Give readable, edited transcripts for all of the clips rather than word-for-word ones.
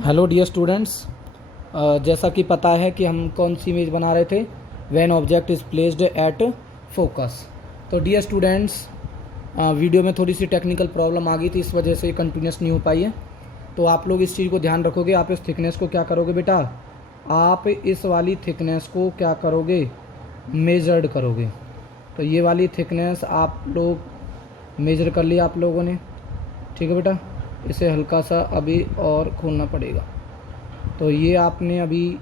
Hello dear students, जैसा कि पता है कि हम कौन सी इमेज बना रहे थे, when object is placed at focus. तो डियर स्टूडेंट्स, वीडियो में थोड़ी सी टेक्निकल प्रॉब्लम आ गई थी, इस वजह से कंटिन्यूस नहीं हो पाई है। तो आप लोग इस चीज़ को ध्यान रखोगे। आप इस थिकनेस को क्या करोगे बेटा, आप इस वाली थिकनेस को क्या करोगे, मेजर्ड करोगे। तो ये वाली थिकनेस आप लोग मेजर कर लिया आप लोगों ने, ठीक है बेटा। इसे हल्का सा अभी और खोलना पड़ेगा। तो ये आपने अभी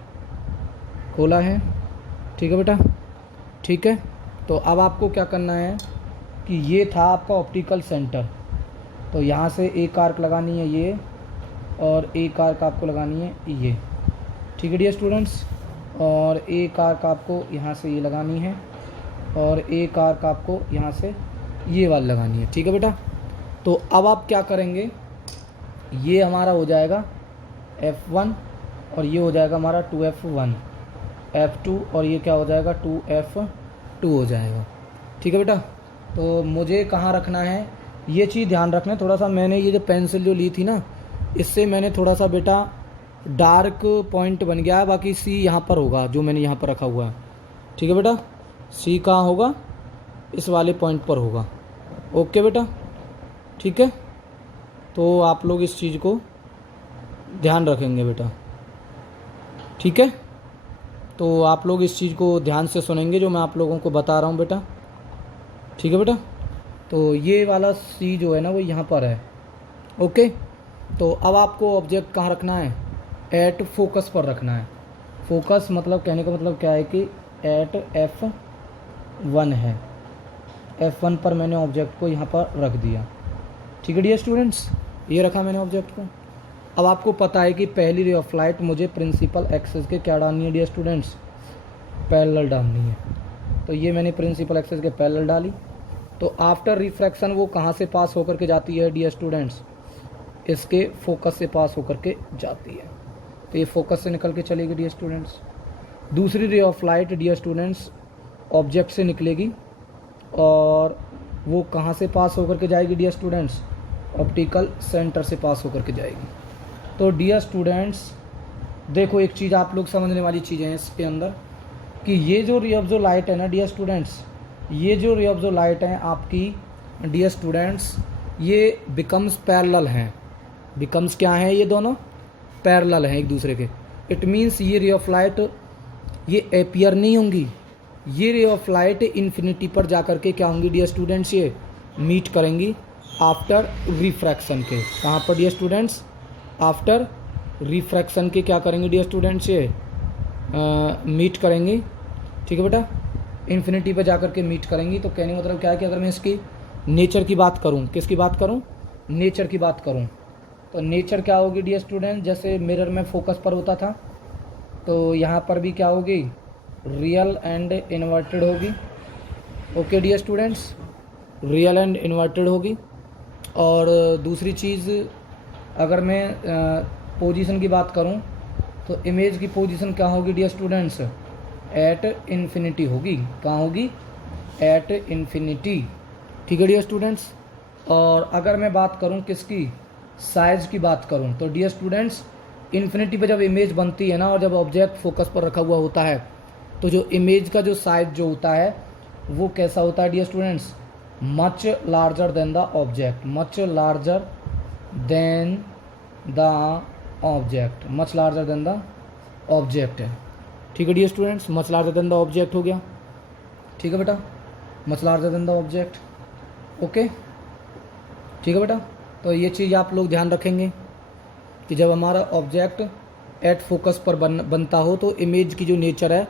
खोला है, ठीक है बेटा, ठीक है। तो अब आपको क्या करना है कि ये था आपका ऑप्टिकल सेंटर। तो यहाँ से एक आर्क लगानी है ये, और एक आर्क आपको लगानी है ये, ठीक है डियर स्टूडेंट्स। और एक आर्क आपको यहाँ से ये लगानी है, और एक आर्क आपको यहाँ से ये वाली लगानी है, ठीक है बेटा। तो अब आप क्या करेंगे, ये हमारा हो जाएगा F1 और ये हो जाएगा हमारा 2F1, F2 और ये क्या हो जाएगा 2F2 हो जाएगा, ठीक है बेटा। तो मुझे कहाँ रखना है, ये चीज़ ध्यान रखना है थोड़ा सा। मैंने ये जो पेंसिल जो ली थी ना, इससे मैंने थोड़ा सा बेटा डार्क पॉइंट बन गया है। बाकी C यहाँ पर होगा, जो मैंने यहाँ पर रखा हुआ है, ठीक है बेटा। C कहाँ होगा, इस वाले पॉइंट पर होगा, ओके बेटा, ठीक है। तो आप लोग इस चीज़ को ध्यान रखेंगे बेटा, ठीक है। तो आप लोग इस चीज़ को ध्यान से सुनेंगे जो मैं आप लोगों को बता रहा हूँ बेटा, ठीक है बेटा। तो ये वाला सी जो है ना वो यहाँ पर है, ओके। तो अब आपको ऑब्जेक्ट कहाँ रखना है, एट फोकस पर रखना है। फोकस मतलब कहने का मतलब क्या है कि एट F1 है, F1 पर मैंने ऑब्जेक्ट को यहाँ पर रख दिया, ठीक है डियर स्टूडेंट्स। ये रखा मैंने ऑब्जेक्ट को। अब आपको पता है कि पहली रे ऑफ लाइट मुझे प्रिंसिपल एक्सिस के क्या डालनी है डियर स्टूडेंट्स, पैरेलल डालनी है। तो ये मैंने प्रिंसिपल एक्सिस के पैरेलल डाली। तो आफ्टर रिफ्रैक्शन वो कहाँ से पास होकर के जाती है डियर स्टूडेंट्स, इसके फोकस से पास होकर के जाती है। तो ये फोकस से निकल के चलेगी डियर स्टूडेंट्स। दूसरी ray of light dear students object से निकलेगी, और वो कहाँ से पास होकर के जाएगी डियर स्टूडेंट्स, ऑप्टिकल सेंटर से पास होकर के जाएगी। तो डियर स्टूडेंट्स देखो, एक चीज़ आप लोग समझने वाली चीज़ें हैं इसके अंदर, कि ये जो रे ऑफ जो लाइट है ना डियर स्टूडेंट्स, ये जो रे ऑफ जो लाइट है आपकी डियर स्टूडेंट्स, ये बिकम्स पैरेलल हैं। बिकम्स क्या हैं, ये दोनों पैरेलल हैं एक दूसरे के। इट मीन्स ये रे ऑफ लाइट ये अपीयर नहीं होंगी, ये रे ऑफ लाइट इन्फिनिटी पर जा कर के क्या होंगी डियर स्टूडेंट्स, ये मीट करेंगी आफ्टर रिफ्रैक्शन के। कहाँ पर डियर स्टूडेंट्स, आफ्टर रिफ्रैक्शन के क्या करेंगे डियर स्टूडेंट्स, ये मीट करेंगी, ठीक है बेटा। इन्फिनिटी पर जाकर के मीट करेंगी। तो कहने का मतलब क्या है कि अगर मैं इसकी नेचर की बात करूँ, किसकी बात करूँ, नेचर की बात करूँ, तो नेचर क्या होगी डियर स्टूडेंट, जैसे मिरर में फोकस पर होता था, तो यहाँ पर भी क्या होगी, रियल एंड इन्वर्टेड होगी, okay dear students, real and inverted होगी। और दूसरी चीज़, अगर मैं पोजीशन की बात करूं, तो इमेज की पोजीशन क्या होगी डियर स्टूडेंट्स, एट इन्फिनिटी होगी। कहाँ होगी, एट इन्फिनिटी, ठीक है डियर स्टूडेंट्स। और अगर मैं बात करूं किसकी, साइज़ की बात करूं, तो डियर स्टूडेंट्स इन्फिनिटी पे जब इमेज बनती है ना, और जब ऑब्जेक्ट फोकस पर रखा हुआ होता है, तो जो इमेज का जो साइज जो होता है वो कैसा होता है dear students, much larger than the object, much larger than the object, much larger than the object है, ठीक है dear students. Much larger than the object हो गया, ठीक है बेटा, much larger than the object, okay, ठीक है बेटा। तो ये चीज़ आप लोग ध्यान रखेंगे कि जब हमारा ऑब्जेक्ट एट फोकस पर बनता हो, तो इमेज की जो नेचर है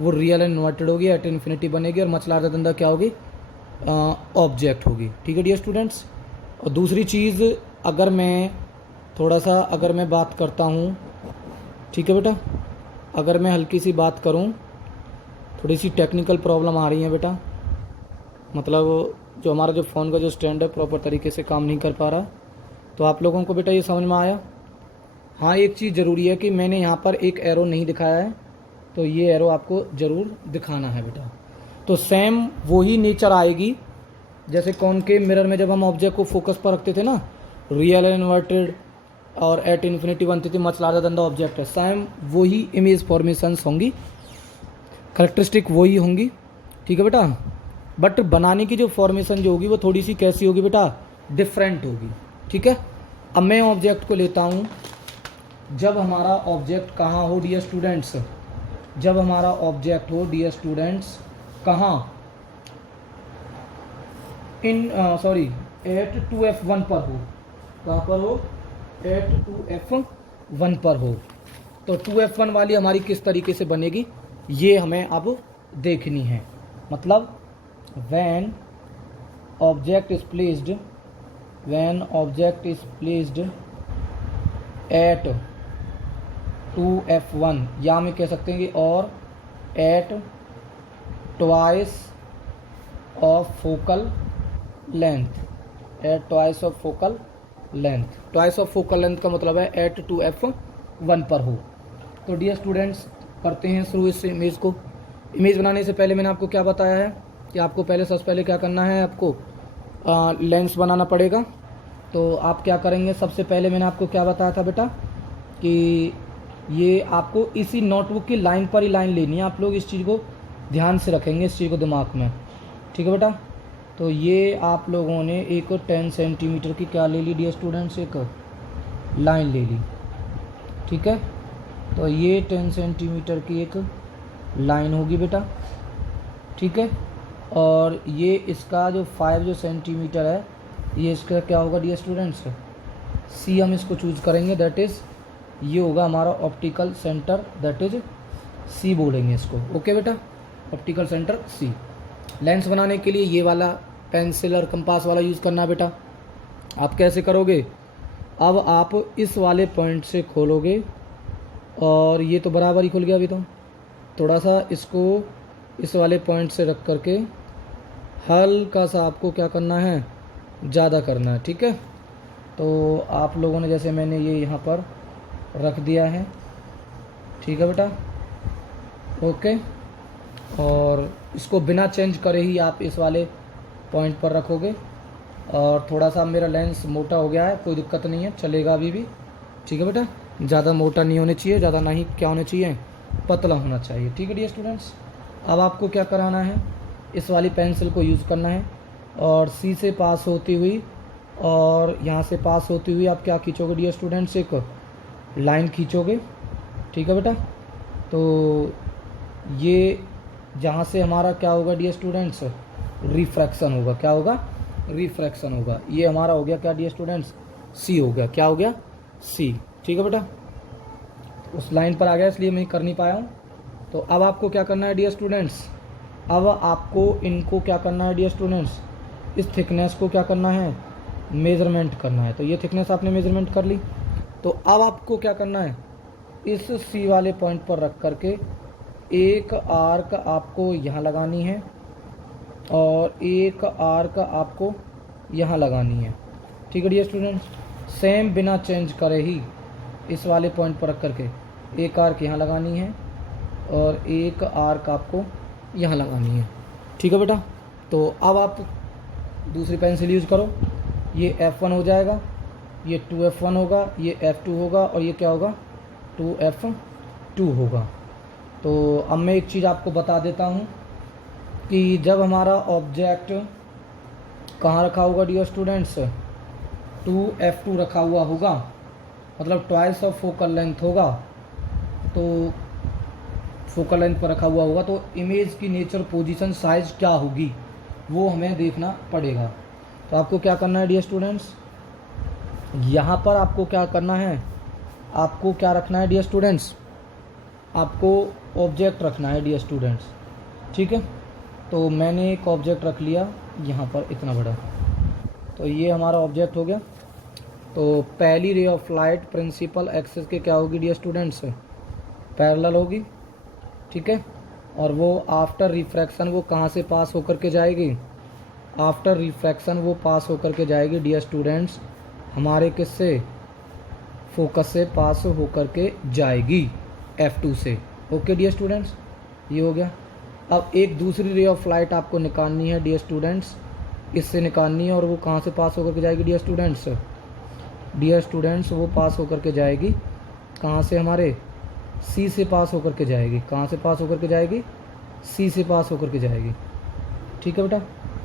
वो रियल एंड इन्वर्टेड होगी, एट इन्फिनिटी बनेगी, और मच लार्जर देन द क्या होगी, ऑब्जेक्ट होगी, ठीक है डियर स्टूडेंट्स। और दूसरी चीज़, अगर मैं थोड़ा सा अगर मैं बात करता हूँ, ठीक है बेटा, अगर मैं हल्की सी बात करूँ, थोड़ी सी टेक्निकल प्रॉब्लम आ रही है बेटा, मतलब जो हमारा जो फ़ोन का जो स्टैंड है प्रॉपर तरीके से काम नहीं कर पा रहा। तो आप लोगों को बेटा ये समझ में आया। हाँ, एक चीज़ ज़रूरी है कि मैंने यहाँ पर एक एरो नहीं दिखाया है, तो ये एरो आपको ज़रूर दिखाना है बेटा। तो सेम वही नेचर आएगी जैसे कॉनकेव मिरर में जब हम ऑब्जेक्ट को फोकस पर रखते थे ना, रियल एंड इन्वर्टेड, और एट इन्फिनिटी बनती थी much larger than the object है। सेम वही इमेज फॉर्मेशंस होंगी, करेक्टरिस्टिक वही होंगी, ठीक है बेटा। बट बनाने की जो फॉर्मेशन जो होगी वो थोड़ी सी कैसी होगी बेटा, डिफरेंट होगी, ठीक है। अब मैं ऑब्जेक्ट को लेता हूँ, जब हमारा ऑब्जेक्ट कहाँ हो डियर स्टूडेंट्स, जब हमारा ऑब्जेक्ट हो डियर स्टूडेंट्स कहाँ, इन सॉरी एट 2F1 पर हो। कहाँ पर हो, एट 2F1 पर हो। तो 2F1 वाली हमारी किस तरीके से बनेगी ये हमें अब देखनी है। मतलब when object is placed, when object is placed at 2F1, या हम कह सकते हैं कि और at twice of focal length, at twice of focal length. Twice of focal length का मतलब है एट 2F1 पर हो। तो डियर स्टूडेंट्स करते हैं शुरू इस इमेज को। इमेज बनाने से पहले मैंने आपको क्या बताया है कि आपको सबसे पहले क्या करना है, आपको लेंस बनाना पड़ेगा। तो आप क्या करेंगे, सबसे पहले मैंने आपको क्या बताया था बेटा कि ये आपको इसी नोटबुक की लाइन पर ही लाइन लेनी है। आप लोग इस चीज़ को ध्यान से रखेंगे, इस चीज़ को दिमाग में, ठीक है बेटा। तो ये आप लोगों ने एक 10 सेंटीमीटर की क्या ले ली डियर स्टूडेंट्स, एक लाइन ले ली, ठीक है। तो ये 10 सेंटीमीटर की एक लाइन होगी बेटा, ठीक है। और ये इसका जो 5 सेंटीमीटर है, ये इसका क्या होगा डियर स्टूडेंट्स, सी हम इसको चूज़ करेंगे, दैट इज़ ये होगा हमारा optical centre, that is C बोलेंगे इसको, ओके बेटा, ऑप्टिकल सेंटर सी। लेंस बनाने के लिए ये वाला पेंसिल और कंपास वाला यूज़ करना है बेटा। आप कैसे करोगे, अब आप इस वाले पॉइंट से खोलोगे, और ये तो बराबर ही खुल गया अभी, तो थोड़ा सा इसको इस वाले पॉइंट से रख करके हल्का सा आपको क्या करना है, ज़्यादा करना है, ठीक है। तो आप लोगों ने जैसे मैंने ये यहाँ पर रख दिया है, ठीक है बेटा, ओके। और इसको बिना चेंज करे ही आप इस वाले पॉइंट पर रखोगे। और थोड़ा सा मेरा लेंस मोटा हो गया है, कोई दिक्कत नहीं है, चलेगा अभी भी, ठीक है बेटा। ज़्यादा मोटा नहीं होने चाहिए, ज़्यादा ना ही क्या होना चाहिए, पतला होना चाहिए, ठीक है डियर स्टूडेंट्स। अब आपको क्या कराना है, इस वाली पेंसिल को यूज़ करना है, और सी से पास होती हुई और यहाँ से पास होती हुई आप क्या खींचोगे डियर स्टूडेंट्स, एक लाइन खींचोगे, ठीक है बेटा। तो ये जहाँ से हमारा क्या होगा डियर स्टूडेंट्स, रिफ्रैक्शन होगा, क्या होगा, रिफ्रैक्शन होगा। ये हमारा हो गया क्या डियर स्टूडेंट्स, सी हो गया, क्या हो गया, सी, ठीक है बेटा। उस लाइन पर आ गया इसलिए मैं कर नहीं पाया हूँ। तो अब आपको क्या करना है डियर स्टूडेंट्स, अब आपको इनको क्या करना है डियर स्टूडेंट्स, इस थिकनेस को क्या करना है, मेज़रमेंट करना है। तो ये थिकनेस आपने मेज़रमेंट कर ली। तो अब आपको क्या करना है, इस सी वाले पॉइंट पर रख करके एक आर्क आपको यहाँ लगानी है, और एक आर्क आपको यहाँ लगानी है, ठीक है डियर स्टूडेंट्स। सेम बिना चेंज करे ही इस वाले पॉइंट पर रख करके एक आर्क यहाँ लगानी है, और एक आर्क आपको यहाँ लगानी है, ठीक है बेटा। तो अब आप दूसरी पेंसिल यूज़ करो, ये F1 हो जाएगा, ये 2F1 होगा, ये F2 होगा, और ये क्या होगा, 2F2 होगा। तो अब मैं एक चीज़ आपको बता देता हूँ कि जब हमारा ऑब्जेक्ट कहाँ रखा होगा डियर स्टूडेंट्स, 2F2 रखा हुआ होगा, मतलब ट्वाइस ऑफ फोकल लेंथ होगा, तो फोकल लेंथ पर रखा हुआ होगा, तो इमेज की नेचर, पोजीशन, साइज़ क्या होगी वो हमें देखना पड़ेगा। तो आपको क्या करना है डियर स्टूडेंट्स, यहाँ पर आपको क्या करना है, आपको क्या रखना है डियर स्टूडेंट्स, आपको ऑब्जेक्ट रखना है डियर स्टूडेंट्स, ठीक है। तो मैंने एक ऑब्जेक्ट रख लिया यहाँ पर इतना बड़ा, तो ये हमारा ऑब्जेक्ट हो गया। तो पहली ray of light principal axis के क्या होगी डियर स्टूडेंट्स, पैरेलल होगी, ठीक है। और वो आफ्टर रिफ्रैक्शन वो कहाँ से पास होकर के जाएगी, आफ्टर रिफ्रैक्शन वो पास होकर के जाएगी डियर स्टूडेंट्स, हमारे किससे, फोकस से पास होकर के जाएगी, F2 से, ओके डियर स्टूडेंट्स, ये हो गया। अब एक दूसरी रे ऑफ लाइट आपको निकालनी है डियर स्टूडेंट्स, इससे निकालनी है, और वो कहाँ से पास होकर के जाएगी डियर स्टूडेंट्स, डियर स्टूडेंट्स वो पास होकर के जाएगी कहाँ से, हमारे सी से पास होकर के जाएगी। कहाँ से पास होकर के जाएगी, सी से पास होकर के जाएगी। ठीक है बेटा,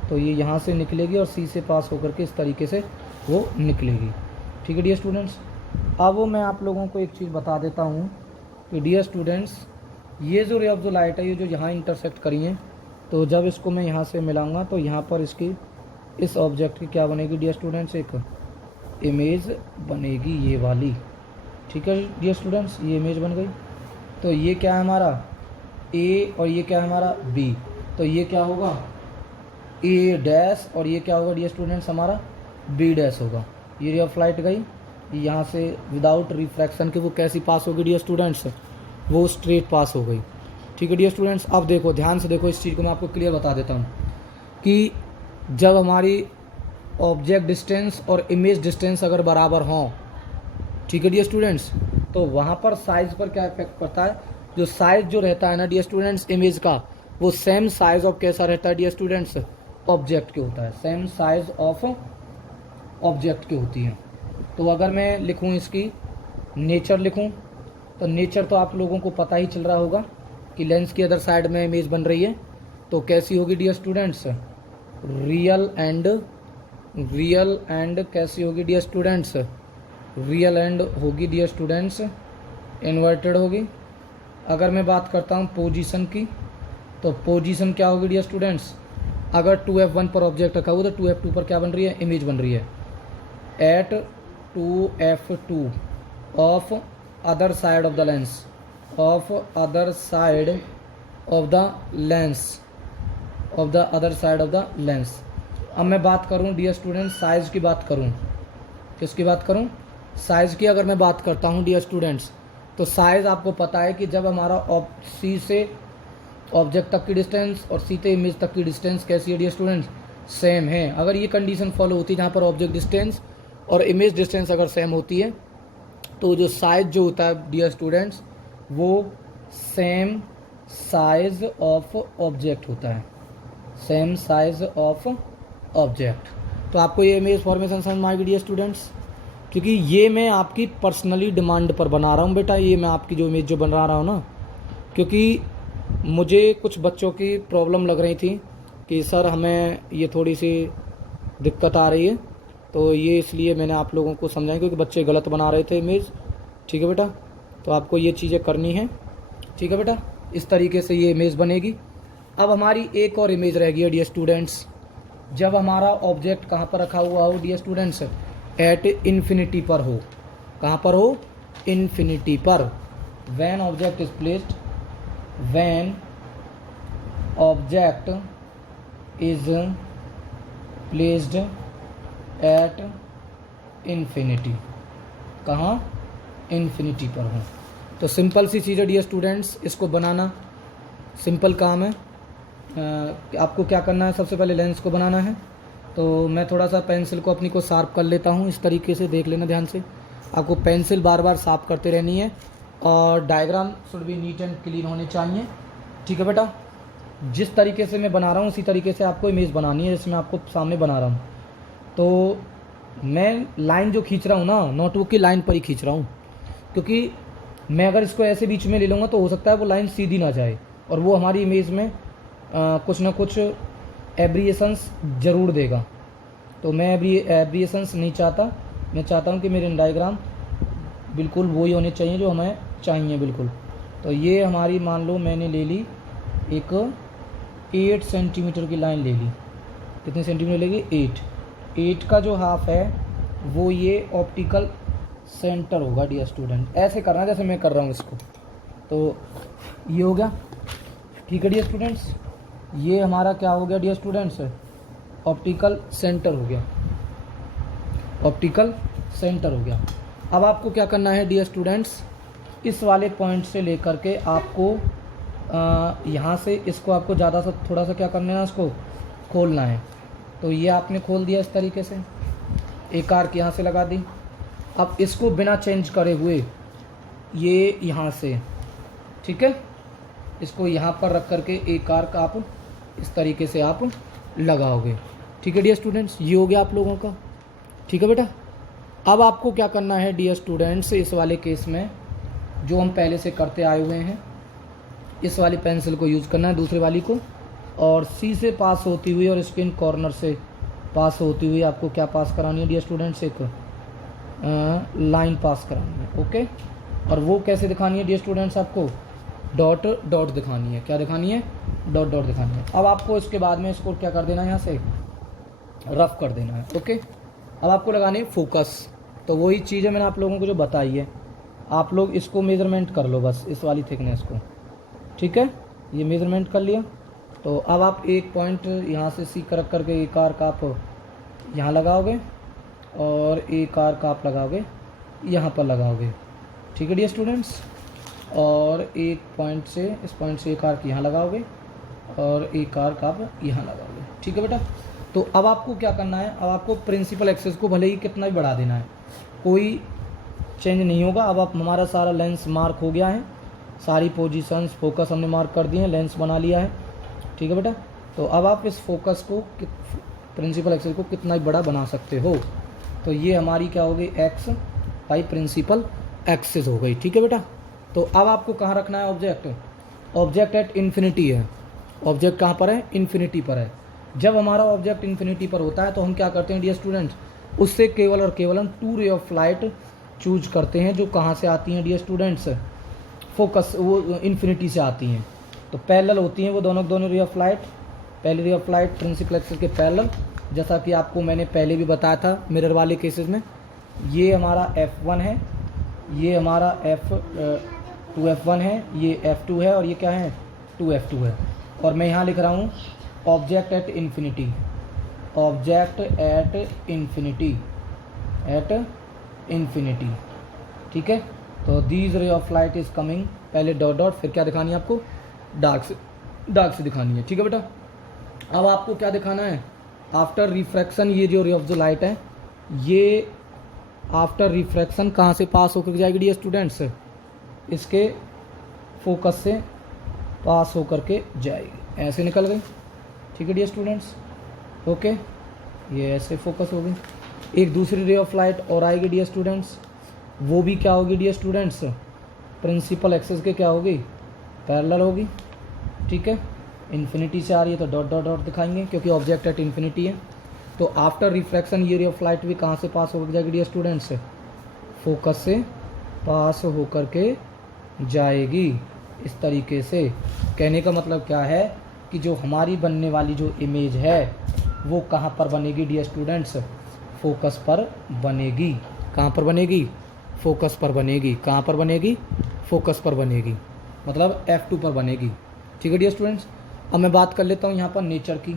तो ये यहाँ से निकलेगी और सी से पास होकर के इस तरीके से वो निकलेगी। ठीक है डियर स्टूडेंट्स, अब मैं आप लोगों को एक चीज़ बता देता हूँ कि डियर स्टूडेंट्स ये जो रे ऑफ द लाइट है, ये जो यहाँ इंटरसेक्ट करी है, तो जब इसको मैं यहाँ से मिलाऊंगा तो यहाँ पर इसकी इस ऑब्जेक्ट की क्या बनेगी डियर स्टूडेंट्स, एक इमेज बनेगी ये वाली। ठीक है डियर स्टूडेंट्स, ये इमेज बन गई। तो ये क्या है हमारा ए और ये क्या है हमारा बी, तो ये क्या होगा ए डैश और ये क्या होगा डियर स्टूडेंट्स हमारा बी डैश होगा। ये रे ऑफ लाइट गई यहाँ से विदाउट रिफ्रैक्शन के, वो कैसी पास होगी डियर स्टूडेंट्स, वो स्ट्रेट पास हो गई। ठीक है डियर स्टूडेंट्स, अब देखो ध्यान से देखो, इस चीज़ को मैं आपको क्लियर बता देता हूँ कि जब हमारी ऑब्जेक्ट डिस्टेंस और इमेज डिस्टेंस अगर बराबर हों, ठीक है डियर स्टूडेंट्स, तो वहाँ पर साइज़ पर क्या इफेक्ट पड़ता है, जो साइज़ जो रहता है ना डियर स्टूडेंट्स इमेज का, वो सेम साइज़ ऑफ कैसा रहता है डियर स्टूडेंट्स, ऑब्जेक्ट के होता है, सेम साइज़ ऑफ ऑब्जेक्ट की होती है। तो अगर मैं लिखूँ इसकी नेचर लिखूँ, तो नेचर तो आप लोगों को पता ही चल रहा होगा कि लेंस की अदर साइड में इमेज बन रही है, तो कैसी होगी डियर स्टूडेंट्स, रियल एंड कैसी होगी डियर स्टूडेंट्स, रियल एंड होगी डियर स्टूडेंट्स, इन्वर्टेड होगी। अगर मैं बात करता हूँ पोजीशन की, तो पोजीशन क्या होगी डियर स्टूडेंट्स, अगर 2f1 पर ऑब्जेक्ट रखा हुआ तो 2f2 पर क्या बन रही है, इमेज बन रही है, at 2f2 of other side of the lens, of other side of the lens, of the other side of the lens. अब मैं बात करूं डियर स्टूडेंट साइज़ की बात करूं, किसकी बात करूं, साइज़ की अगर मैं बात करता हूं डियर स्टूडेंट्स, तो साइज़ आपको पता है कि जब हमारा सी से ऑब्जेक्ट तक की डिस्टेंस और सी से इमेज तक की डिस्टेंस कैसी है डियर स्टूडेंट्स, सेम है। अगर ये कंडीशन फॉलो होती है जहाँ पर ऑब्जेक्ट डिस्टेंस और इमेज डिस्टेंस अगर सेम होती है, तो जो साइज़ जो होता है डियर स्टूडेंट्स वो सेम साइज़ ऑफ ऑब्जेक्ट होता है, सेम साइज़ ऑफ ऑब्जेक्ट। तो आपको ये इमेज फॉर्मेशन समझ में आएगी डियर स्टूडेंट्स, क्योंकि ये मैं आपकी पर्सनली डिमांड पर बना रहा हूँ बेटा, ये मैं आपकी जो इमेज जो बना रहा हूँ ना, क्योंकि मुझे कुछ बच्चों की प्रॉब्लम लग रही थी कि सर हमें ये थोड़ी सी दिक्कत आ रही है, तो ये इसलिए मैंने आप लोगों को समझाया, क्योंकि बच्चे गलत बना रहे थे इमेज। ठीक है बेटा, तो आपको ये चीज़ें करनी है। ठीक है बेटा, इस तरीके से ये इमेज बनेगी। अब हमारी एक और इमेज रह गई है डियर स्टूडेंट्स, जब हमारा ऑब्जेक्ट कहाँ पर रखा हुआ हो डियर स्टूडेंट्स, एट इन्फिनिटी पर हो। कहाँ पर हो, इन्फिनिटी पर। When object is placed, when object is placed at infinity, कहाँ, इन्फिनिटी पर हो। तो सिंपल सी चीज़ है डियर स्टूडेंट्स, इसको बनाना सिंपल काम है। आपको क्या करना है, सबसे पहले लेंस को बनाना है। तो मैं थोड़ा सा पेंसिल को अपनी को शार्प कर लेता हूँ, इस तरीके से देख लेना ध्यान से। आपको पेंसिल बार बार साफ करते रहनी है और diagram should be neat and clean होने चाहिए। ठीक है बेटा, जिस तरीके से मैं बना रहा हूँ उसी तरीके से आपको इमेज बनानी है, जैसे मैं आपको सामने बना रहा हूँ। तो मैं लाइन जो खींच रहा हूँ ना, नोटबुक की लाइन पर ही खींच रहा हूँ, क्योंकि मैं अगर इसको ऐसे बीच में ले लूँगा तो हो सकता है वो लाइन सीधी ना जाए और वो हमारी इमेज में कुछ ना कुछ एब्रिएशंस ज़रूर देगा। तो मैं एब्रिएशंस नहीं चाहता, मैं चाहता हूँ कि मेरे डायग्राम बिल्कुल वही होने चाहिए जो हमें चाहिए बिल्कुल। तो ये हमारी मान लो मैंने ले ली एक 8 सेंटीमीटर की लाइन ले ली। कितने सेंटीमीटर लेगी, 8 का जो हाफ है वो ये ऑप्टिकल सेंटर होगा डियर स्टूडेंट। ऐसे करना जैसे मैं कर रहा हूँ इसको। तो ये हो गया। ठीक है डियर स्टूडेंट्स, ये हमारा क्या हो गया डियर स्टूडेंट्स, ऑप्टिकल सेंटर हो गया, ऑप्टिकल सेंटर हो गया। अब आपको क्या करना है डियर स्टूडेंट्स, इस वाले पॉइंट से लेकर के आपको यहाँ से इसको आपको ज़्यादा सा थोड़ा सा क्या करना है, इसको खोलना है। तो ये आपने खोल दिया इस तरीके से, एक आर्क यहाँ से लगा दी। अब इसको बिना चेंज करे हुए ये यहाँ से, ठीक है, इसको यहाँ पर रख करके एक आर्क आप इस तरीके से आप लगाओगे। ठीक है डियर स्टूडेंट्स, ये हो गया आप लोगों का। ठीक है बेटा, अब आपको क्या करना है डियर स्टूडेंट्स, इस वाले केस में जो हम पहले से करते आए हुए हैं, इस वाली पेंसिल को यूज़ करना है, दूसरे वाली को, और सी से पास होती हुई और इसके इन कॉर्नर से पास होती हुई आपको क्या पास करानी है डियर स्टूडेंट्स, एक लाइन पास करानी है। ओके, और वो कैसे दिखानी है डियर स्टूडेंट्स, आपको डॉट डॉट दिखानी है। क्या दिखानी है? डॉट डॉट दिखानी है। अब आपको इसके बाद में इसको क्या कर देना है, यहाँ से रफ कर देना है। ओके, अब आपको लगानी है फोकस। तो वही चीज़ है मैंने आप लोगों को जो बताई है, आप लोग इसको मेज़रमेंट कर लो बस, इस वाली थिकनेस को। ठीक है, ये मेज़रमेंट कर लिया। तो अब आप एक पॉइंट यहाँ से सी रख करके एक आर का आप यहाँ लगाओगे और एक आर का आप लगाओगे यहाँ पर लगाओगे। ठीक है डियर स्टूडेंट्स, और एक पॉइंट से, इस पॉइंट से एक आर्क यहाँ लगाओगे और एक आर्क आप यहाँ लगाओगे। ठीक है बेटा, तो अब आपको क्या करना है, अब आपको प्रिंसिपल एक्सेस को भले ही कितना भी बढ़ा देना है, कोई चेंज नहीं होगा। अब आप हमारा सारा लेंस मार्क हो गया है, सारी पोजीशंस फोकस हमने मार्क कर दिए हैं, लेंस बना लिया है। ठीक है बेटा, तो अब आप इस फोकस को, प्रिंसिपल एक्सेस को कितना भी बड़ा बना सकते हो। तो ये हमारी क्या हो गई, एक्स बाई प्रिंसिपल एक्सेस हो गई। ठीक है बेटा, तो अब आपको कहाँ रखना है ऑब्जेक्ट, ऑब्जेक्ट एट इन्फिनिटी है। ऑब्जेक्ट कहाँ पर है? इन्फिनिटी पर है। जब हमारा ऑब्जेक्ट इन्फिनिटी पर होता है तो हम क्या करते हैं डियर स्टूडेंट्स, उससे केवल और केवल हम 2 रे ऑफ लाइट चूज करते हैं, जो कहाँ से आती हैं डियर स्टूडेंट्स, फोकस, वो इन्फिनिटी से आती हैं। तो पैरेलल होती हैं वो दोनों रे ऑफ लाइट। पहली ray of light principal axis के पैरेलल, जैसा कि आपको मैंने पहले भी बताया था मिरर वाले केसेस में। ये हमारा F1 है, ये हमारा F2F1 है, ये F2 है, और ये क्या है, 2F2 है। और मैं यहाँ लिख रहा हूँ object at infinity, object at infinity, at infinity. ठीक है, तो दीज रे ऑफ लाइट इज़ कमिंग, पहले डॉट डॉट, फिर क्या दिखानी है आपको, डार्क से दिखानी है। ठीक है बेटा, अब आपको क्या दिखाना है, आफ्टर रिफ्रैक्शन, ये जो रे ऑफ द लाइट है, ये आफ्टर रिफ्रैक्शन कहाँ से पास होकर जाएगी डियर स्टूडेंट्स, इसके फोकस से पास होकर के जाएगी, ऐसे निकल गई। ठीक है डियर स्टूडेंट्स, ओके, ये ऐसे फोकस हो गई। एक दूसरी रे ऑफ लाइट और आएगी डियर स्टूडेंट्स, वो भी क्या होगी डियर स्टूडेंट्स, प्रिंसिपल एक्सेस के क्या होगी, पैरेलल होगी। ठीक है, इन्फिनिटी से आ रही है तो डॉट डॉट डॉट दिखाएंगे, क्योंकि ऑब्जेक्ट एट इन्फिनिटी है। तो आफ्टर रिफ्रैक्शन ये रे ऑफ लाइट भी कहाँ से पास होकर जाएगी डियर स्टूडेंट्स, फोकस से पास होकर के जाएगी। इस तरीके से कहने का मतलब क्या है कि जो हमारी बनने वाली जो इमेज है वो कहाँ पर बनेगी डियर स्टूडेंट्स, फोकस पर बनेगी। कहाँ पर बनेगी, फोकस पर बनेगी। कहाँ पर बनेगी, फोकस पर बनेगी, मतलब F2 पर बनेगी। ठीक है डियर स्टूडेंट्स, अब मैं बात कर लेता हूँ यहाँ पर नेचर की।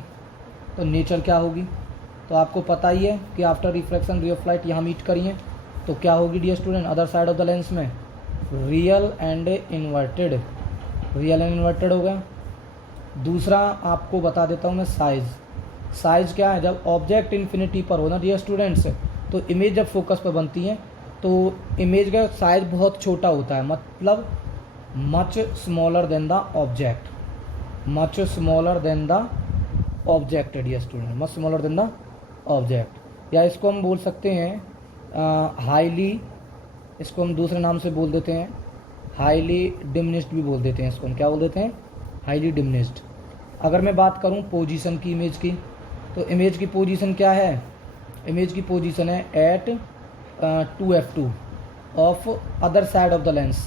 तो नेचर क्या होगी, तो आपको पता ही है कि after refraction ray of light यहाँ मीट करी है, तो क्या होगी dear student, other side of the lens में real and inverted, real and inverted हो गया। दूसरा आपको बता देता हूँ मैं साइज़। साइज़ क्या है, जब ऑब्जेक्ट इन्फिनिटी पर हो ना डियर स्टूडेंट्स, तो इमेज जब फोकस पर बनती है तो इमेज का साइज़ बहुत छोटा होता है, मतलब much smaller than the object, much smaller than the object dear student, much smaller than the object. या इसको हम बोल सकते हैं हाईली, इसको हम दूसरे नाम से बोल देते हैं हाईली डिमिनिश्ड भी बोल देते हैं इसको हम, क्या बोल देते हैं, हाईली डिमिनिश्ड। अगर मैं बात करूं पोजीशन की इमेज की, तो इमेज की पोजीशन क्या है, इमेज की पोजीशन है at 2F2 of other side of the lens,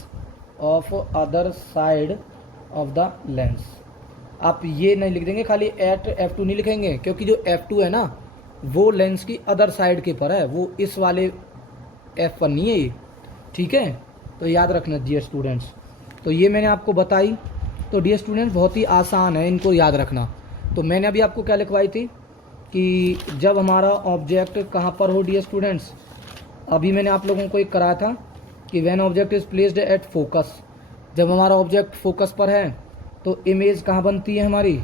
of other side of the lens. आप ये नहीं लिख देंगे खाली एट F2 नहीं लिखेंगे, क्योंकि जो F2 है ना वो लेंस की अदर साइड के पर है, वो इस वाले F1 नहीं है ये। ठीक है, तो याद रखना डियर स्टूडेंट्स। तो ये मैंने आपको बताई, तो डियर स्टूडेंट्स बहुत ही आसान है इनको याद रखना। तो मैंने अभी आपको क्या लिखवाई थी कि जब हमारा ऑब्जेक्ट कहाँ पर हो डियर स्टूडेंट्स, अभी मैंने आप लोगों को एक कराया था कि when object is placed at focus, जब हमारा ऑब्जेक्ट फोकस पर है तो इमेज कहाँ बनती है हमारी,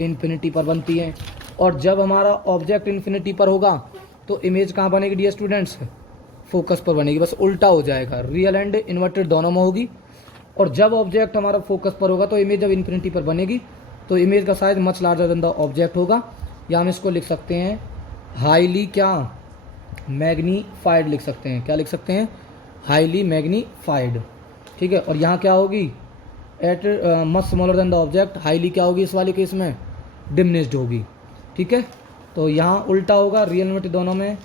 इन्फिनिटी पर बनती है। और जब हमारा ऑब्जेक्ट इन्फिनिटी पर होगा तो इमेज कहाँ बनेगी डियर स्टूडेंट्स, फोकस पर बनेगी, बस उल्टा हो जाएगा, रियल एंड इन्वर्टेड दोनों में होगी। और जब ऑब्जेक्ट हमारा फोकस पर होगा तो इमेज जब इन्फिनिटी पर बनेगी तो इमेज का size much larger than the object होगा, या हम इसको लिख सकते हैं हाईली क्या, मैग्नीफाइड लिख सकते हैं। क्या लिख सकते हैं? Highly magnified. ठीक है, और यहाँ क्या होगी? Eight much smaller than the object, highly क्या होगी इस वाले केस में? डिमिनिश्ड होगी। ठीक है, तो यहाँ उल्टा होगा रियल लिमिट दोनों में।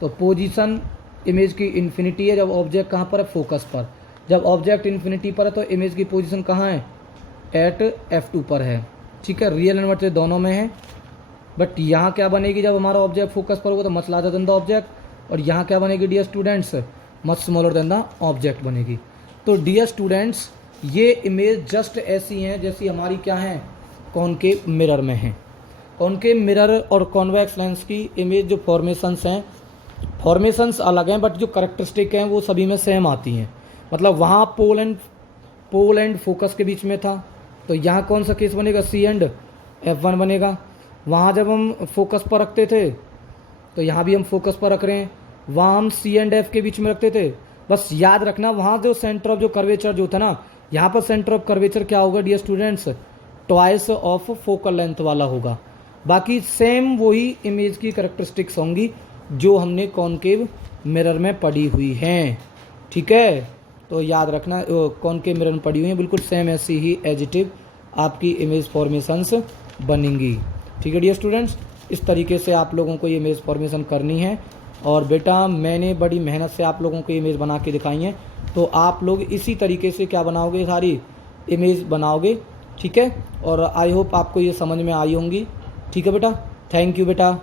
तो पोजीशन इमेज की इन्फिनिटी है जब ऑब्जेक्ट कहाँ पर है? फोकस पर। जब ऑब्जेक्ट इन्फिनिटी पर है तो इमेज की पोजीशन कहाँ है? एट F2 पर है। ठीक है, रियल लिमिट दोनों में है। बट यहाँ क्या बनेगी जब हमारा ऑब्जेक्ट फोकस पर होगा? तो much larger than the object. और यहाँ क्या बनेगी dear students? Much smaller than the object बनेगी। तो डियर स्टूडेंट्स, ये इमेज जस्ट ऐसी हैं जैसी हमारी क्या है? कॉनकेव मिरर में है। कॉनकेव मिरर और कॉन्वेक्स लेंस की इमेज जो फॉर्मेशंस हैं, फॉर्मेशंस अलग हैं बट जो करेक्टरिस्टिक हैं वो सभी में सेम आती हैं। मतलब वहाँ पोल एंड फोकस के बीच में था, तो यहाँ कौन सा केस बनेगा? C&F1 बनेगा। वहाँ जब हम फोकस पर रखते थे तो यहाँ भी हम फोकस पर रख रहे हैं, वहाँ हम C&F के बीच में रखते थे। बस याद रखना वहाँ जो सेंटर ऑफ जो कर्वेचर जो था ना, यहाँ पर सेंटर ऑफ कर्वेचर क्या होगा dear students? Twice of focal length वाला होगा। बाकी सेम वही इमेज की करेक्टरिस्टिक्स होंगी जो हमने कॉनकेव मिरर में पढ़ी हुई हैं। ठीक है, तो याद रखना कॉनकेव मिरर में पढ़ी हुई हैं, बिल्कुल सेम ऐसी ही एजिटिव आपकी इमेज फॉर्मेशंस बनेंगी। ठीक है डियर स्टूडेंट्स, इस तरीके से आप लोगों को ये इमेज फॉर्मेशन करनी है। और बेटा मैंने बड़ी मेहनत से आप लोगों को इमेज बना के दिखाई है, तो आप लोग इसी तरीके से क्या बनाओगे? सारी इमेज बनाओगे। ठीक है, और आई होप आपको ये समझ में आई होंगी। ठीक है बेटा, थैंक यू बेटा।